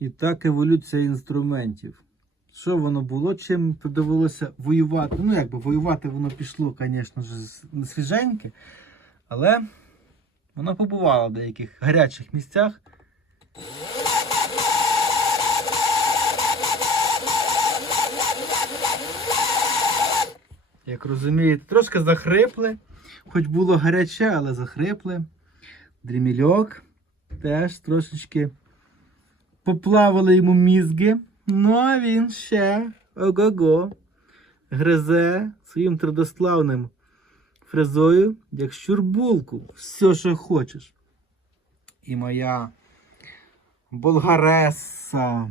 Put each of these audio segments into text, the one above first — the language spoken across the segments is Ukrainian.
І так еволюція інструментів. Що воно було, чим довелося воювати? Ну, якби воювати воно пішло, звісно ж, свіженьке, але воно побувало в деяких гарячих місцях. Як розумієте, трошки захрипли, хоч було гаряче, але захрипли. Дрімільок теж трошечки поплавали йому мізги. Ну а він ще ого-го гризе своїм трудославним фрезою, як щурбулку. Все, що хочеш. І моя болгареса.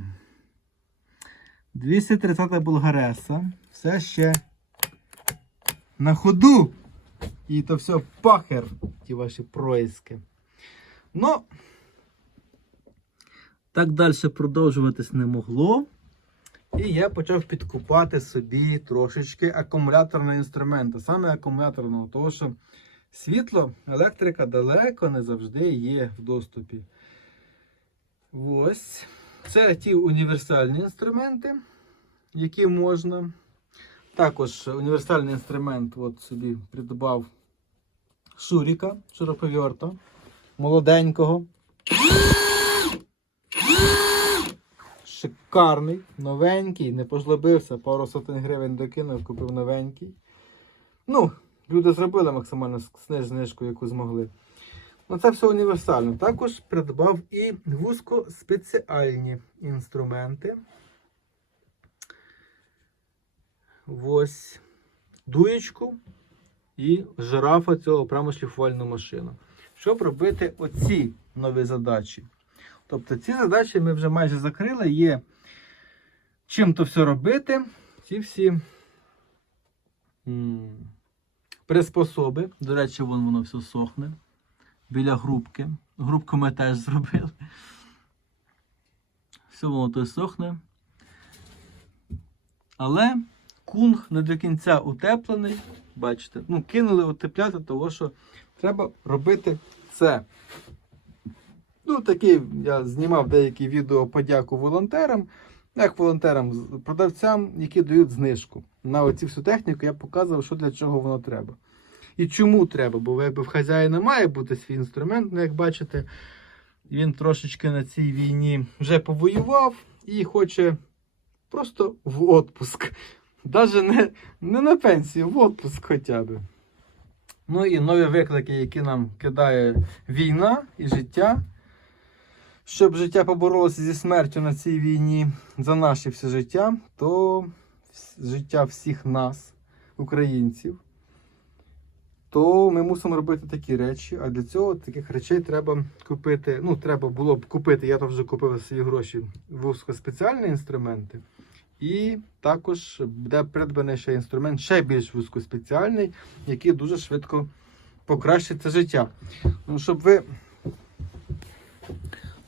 230-та болгареса. Все ще на ходу. І то все пахер, ті ваші проїски. Ну, так далі продовжуватись не могло. І я почав підкупати собі трошечки акумуляторного інструменту, саме акумуляторного, тому що світло, електрика далеко не завжди є в доступі. Ось. Це ті універсальні інструменти, які можна. Також універсальний інструмент от собі придбав Шуріка, шуруповерта, молоденького. Шикарний, новенький, не пожлобився, пару сотень гривень докинув, купив новенький. Ну, люди зробили максимально знижку, яку змогли. Ну, це все універсально. Також придбав і вузькоспеціальні інструменти. Ось дуєчку і жирафа цього прямо шліфувальну машину. Щоб робити оці нові задачі. Тобто ці задачі ми вже майже закрили. Є чим то все робити. Ці всі приспособи. До речі, вон воно все сохне. Біля грубки. Грубку ми теж зробили. Все воно то сохне. Але кунг не до кінця утеплений. Бачите, ну кинули утепляти, того що треба робити це. Ну, такий я знімав деякі відео подяку волонтерам. Як волонтерам, продавцям, які дають знижку. На оці всю техніку я показував, що для чого воно треба. І чому треба, бо якби в хазяїна має бути свій інструмент, ну як бачите, він трошечки на цій війні вже повоював і хоче просто в отпуск. Даже не, не на пенсію, в отпуск хоча б. Ну і нові виклики, які нам кидає війна і життя. Щоб життя поборолося зі смертю на цій війні за наше все життя, то життя всіх нас, українців, то ми мусимо робити такі речі. А для цього таких речей треба купити. Ну, треба було б купити, я то вже купив свої гроші вузькоспеціальні інструменти. І також буде придбаний ще інструмент, ще більш вузькоспеціальний, який дуже швидко покращить це життя. Ну, щоб ви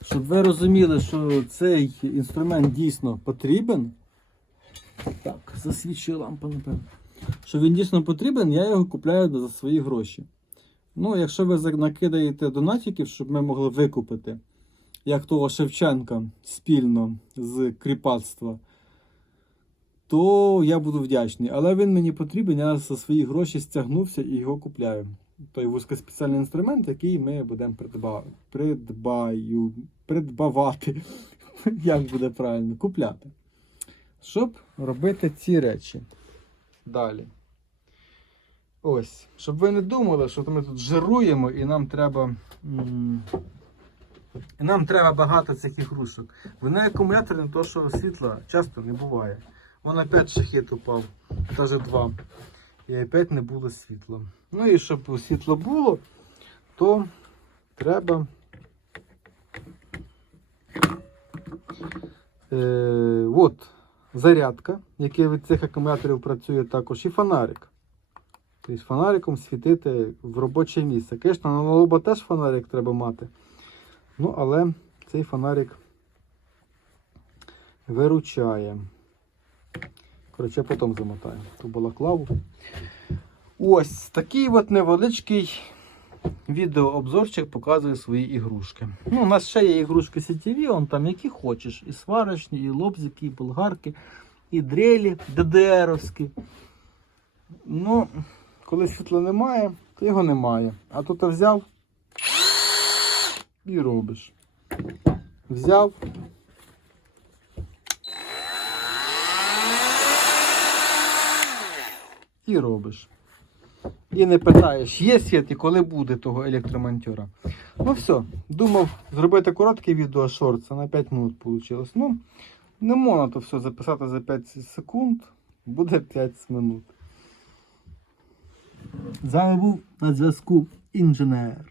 щоб ви розуміли, що цей інструмент дійсно потрібен. Так, засвічує лампа, напевно. Що він дійсно потрібен, я його купляю за свої гроші. Ну, якщо ви накидаєте донатиків, щоб ми могли викупити, як того Шевченка спільно з кріпацтва, то я буду вдячний. Але він мені потрібен, я за свої гроші стягнувся і його купляю. Той вузькоспеціальний інструмент, який ми будемо придба... придбаю... придбавати. Як буде правильно? Купляти. Щоб робити ці речі. Далі. Ось. Щоб ви не думали, що ми тут жируємо і нам треба. І нам треба багато цих ігрушок. Вони акумуляторні, то що світла часто не буває. Вон опять шахет упав, навіть два. І опять не було світла. Ну і щоб світло було, то треба. Е, от зарядка, яка від цих акумуляторів працює також, і фонарик. Тобто фонариком світити в робоче місце. Звісно, на лоба теж фонарик треба мати. Ну, але цей фонарик виручає. Коротше, потім замотаю ту балаклаву. Ось такий от невеличкий відеообзорчик показує свої ігрушки. Ну, у нас ще є ігрушки сітєві, он там які хочеш. І сварочні, і лобзики, і болгарки, і дрелі ДДРовські. Ну, коли світла немає, то його немає. А тут взяв і робиш. Взяв. І робиш. І не питаєш, є світ і коли буде того електромонтера. Ну все, думав зробити коротке відео шорт, це на 5 минут вийшло. Ну, не можна то все записати за 5 секунд, буде 5 минут. З був на зв'язку інженер.